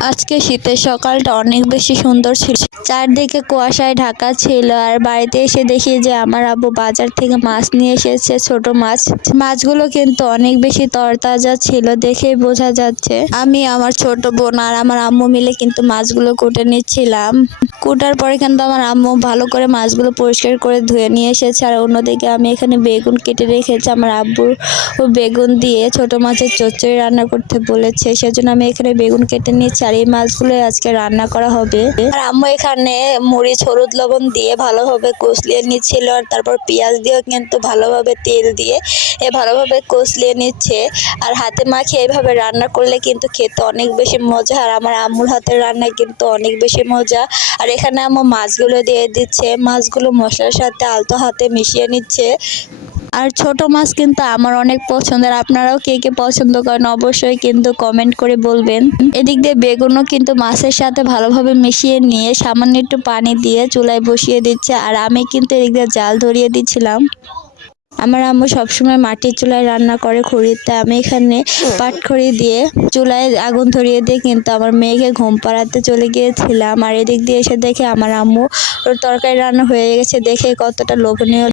আজকে শীতের সকালটা অনেক বেশি সুন্দর ছিল। চারদিকে কুয়াশায় ঢাকা ছিল আর বাড়িতে এসে দেখি যে আমার আব্বু বাজার থেকে মাছ নিয়ে এসেছে, ছোট মাছ। মাছগুলো কিন্তু অনেক বেশি তরতাজা ছিল, দেখেই বোঝা যাচ্ছে। আমি, আমার ছোট বোন আর আমার আম্মু মিলে কিন্তু মাছগুলো কুটে নিচ্ছিলাম। কুটার পরে কিন্তু আমার আম্মু ভালো করে মাছগুলো পরিষ্কার করে ধুয়ে নিয়ে এসেছে। আর অন্যদিকে আমি এখানে বেগুন কেটে রেখেছি। আমার আব্বু বেগুন দিয়ে ছোট মাছের চচ্চড়ি রান্না করতে বলেছে, সেজন্য আমি এখানে বেগুন কেটে নিচ্ছি। আর এই মাছগুলো আজকে রান্না করা হবে। আর আম্মু এখানে মরিচ, হলুদ, লবণ দিয়ে ভালোভাবে কষলিয়ে নিচ্ছিল। আর তারপর পেঁয়াজ দিয়েও কিন্তু ভালোভাবে তেল দিয়ে ভালোভাবে কষলিয়ে নিচ্ছে। আর হাতে মাখিয়ে এইভাবে রান্না করলে কিন্তু খেতে অনেক বেশি মজা। আর আমার আম্মুর হাতের রান্না কিন্তু অনেক বেশি মজা। আর এখানে আম্মু মাছগুলো দিয়ে দিচ্ছে, মাছগুলো মশলার সাথে আলতো হাতে মিশিয়ে নিচ্ছে। আর ছোট মাছ কিন্তু আমার অনেক পছন্দের। আপনারাও কে কে পছন্দ করেন অবশ্যই কিন্তু কমেন্ট করে বলবেন। এদিক দিয়ে বেগুনও কিন্তু মাছের সাথে ভালোভাবে মিশিয়ে নিয়ে সামান্য একটু পানি দিয়ে চুলায় বসিয়ে দিচ্ছে। আর আমি কিন্তু এদিক দিয়ে জাল ধরিয়ে দিচ্ছিলাম। আমার আম্মু সবসময় মাটির চুলায় রান্না করে খড়িতে। আমি এখানে পাটখড়ি দিয়ে চুলায় আগুন ধরিয়ে দিয়ে কিন্তু আমার মেয়েকে ঘুম পাড়াতে চলে গিয়েছিলাম। আর এদিক দিয়ে এসে দেখে আমার আম্মু তরকারি রান্না হয়ে গেছে, দেখে কতটা লোভনীয়